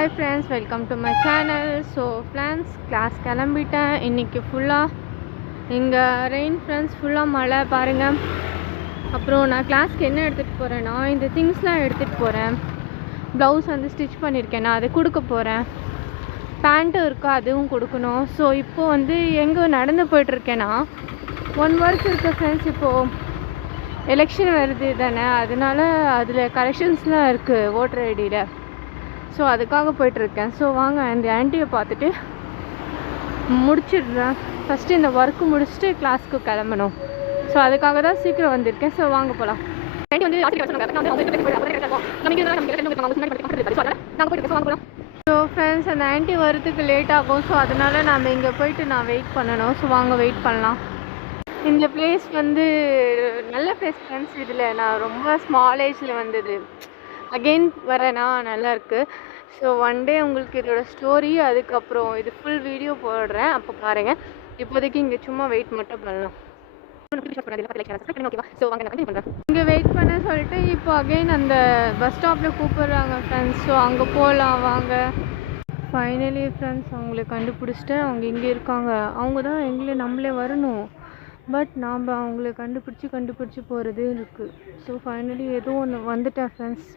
Hi friends, welcome to my channel. So friends, class கிளம்பிட்டேன். இன்னைக்கு ஃபுல்லாக இங்கே ரெயின் ஃப்ரெண்ட்ஸ் ஃபுல்லாக மழை பாருங்கள். அப்புறம் நான் கிளாஸ்க்கு என்ன எடுத்துகிட்டு போகிறேன்னா இந்த திங்ஸ்லாம் எடுத்துகிட்டு போகிறேன். ப்ளவுஸ் வந்து ஸ்டிச் பண்ணியிருக்கேன், நான் அதை கொடுக்க போகிறேன். பேண்ட்டும் இருக்கா, அதுவும் கொடுக்கணும். ஸோ இப்போது வந்து எங்கே நடந்து போய்ட்டுருக்கேன்னா ஒன் ஒர்க் இருக்குது ஃப்ரெண்ட்ஸ். இப்போது எலெக்ஷன் வருது தானே, அதனால அதில் கரெக்ஷன்ஸ்லாம் இருக்குது ஓட்டர் ஐடியில். ஸோ அதுக்காக போய்ட்டுருக்கேன். ஸோ வாங்க இந்த ஆன்ட்டியை பார்த்துட்டு முடிச்சிடுறேன். ஃபஸ்ட்டு இந்த ஒர்க்கு முடிச்சுட்டு கிளாஸ்க்கு கிளம்பணும். ஸோ அதுக்காக தான் சீக்கிரம் வந்திருக்கேன். ஸோ வாங்க போகலாம். ஸோ ஃப்ரெண்ட்ஸ், அந்த ஆன்ட்டி வரதுக்கு லேட் ஆகும். ஸோ அதனால நம்ம இங்கே போயிட்டு நான் வெயிட் பண்ணணும். ஸோ வாங்க வெயிட் பண்ணலாம். இந்த பிளேஸ் வந்து நல்ல பிளேஸ் ஃப்ரெண்ட்ஸ். இதில் நான் ரொம்ப ஸ்மால் ஏஜில் வந்தது, அகெயின் வரேன்னா நல்லாயிருக்கு. ஸோ ஒன் டே உங்களுக்கு இதோட ஸ்டோரி, அதுக்கப்புறம் இது ஃபுல் வீடியோ போடுறேன், அப்போ பாருங்கள். இப்போதைக்கு இங்கே சும்மா வெயிட் மட்டும் பண்ணலாம். இங்கே வெயிட் பண்ண சொல்லிட்டு இப்போ அகெயின் அந்த பஸ் ஸ்டாப்பில் கூப்பிட்றாங்க ஃப்ரெண்ட்ஸ். ஸோ அங்கே போகலாம் வாங்க. ஃபைனலி ஃப்ரெண்ட்ஸ் அவங்கள கண்டுபிடிச்சிட்டு அவங்க இங்கே இருக்காங்க. அவங்க தான் எங்களே நம்மளே வரணும், பட் நாம் அவங்கள கண்டுபிடிச்சி போகிறதே இருக்குது. ஸோ ஃபைனலி ஏதோ ஒன்று வந்துட்டேன் ஃப்ரெண்ட்ஸ்.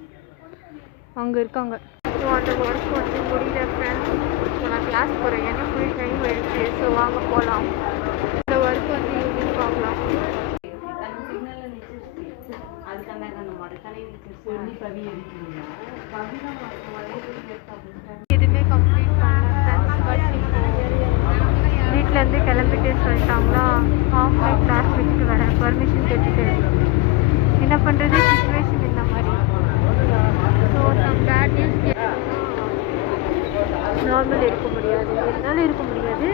அங்கே இருக்காங்க. ஸோ அந்த ஒர்க் வந்து முடியல ஃப்ரெண்ட்ஸ். ஸோ நான் கிளாஸ் போகிறேன், ஏன்னா ஃபுல் டைம் ஆயிடுச்சு. ஸோ வாங்க போகலாம். இந்த ஒர்க் வந்து ஈவினிங் பார்க்கலாம். எதுவுமே கம்ப்ளீட் பண்ணல ஃப்ரெண்ட்ஸ். பட் வீட்டிலேருந்து கிளம்பிட்டு சொல்லிட்டாங்களா, ஹாஃப் டே கிளாஸ் விட்டுட்டு வரேன் பர்மிஷன் கேட்டுட்டு. என்ன பண்ணுறது, சிச்சுவேஷன் இந்த மாதிரி. So some bad news. Normal இருக்க முடியாது, என்னால் இருக்க முடியாது,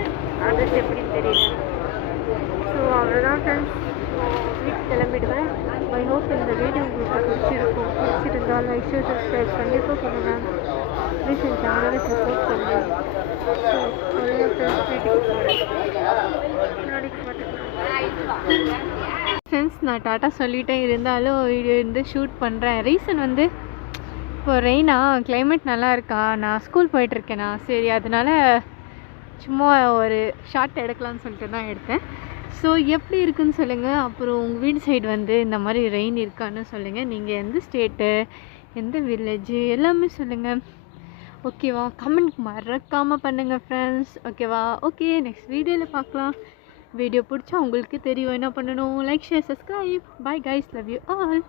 அதர்ஸ் எப்படின்னு தெரியல. ஸோ அவ்வளோதான் ஃப்ரெண்ட்ஸ். வீட்டுக்கு கிளம்பிடுவேன். ஐ ஹோப் இந்த வீடியோ உங்களுக்கு பிடிச்சிருக்கும். பிடிச்சிருந்தால் லைக் ஷேர் சப்ஸ்கிரைப் கண்டிப்பாக பண்ணுவேன். ப்ளீஸ் என் சேனலை சப்போர்ட் பண்ணுவேன். ஸோ நிறைய ஃப்ரெண்ட்ஸ் வீட்டுக்கு ஃப்ரெண்ட்ஸ் நான் டாட்டா சொல்லிட்டேன், இருந்தாலும் வீடியோ இருந்து ஷூட் பண்ணுறேன். ரீசன் வந்து இப்போ ரெயினா, கிளைமேட் நல்லா இருக்கா, நான் ஸ்கூல் போயிட்டுருக்கேனா, சரி அதனால் சும்மா ஒரு ஷார்ட் எடுக்கலாம்னு சொல்லிட்டு தான் எடுத்தேன். ஸோ எப்படி இருக்குன்னு சொல்லுங்கள். அப்புறம் உங்கள் வீடு சைடு வந்து இந்த மாதிரி ரெயின் இருக்கான்னு சொல்லுங்கள். நீங்கள் எந்த ஸ்டேட்டு, எந்த வில்லேஜு எல்லாமே சொல்லுங்கள். ஓகேவா, கமெண்ட் மறக்காமல் பண்ணுங்கள் ஃப்ரெண்ட்ஸ். ஓகேவா, ஓகே நெக்ஸ்ட் வீடியோவில் பார்க்கலாம். வீடியோ பிடிச்சா உங்களுக்கு தெரியும் என்ன பண்ணணும். Like share subscribe. Bye guys, love you all.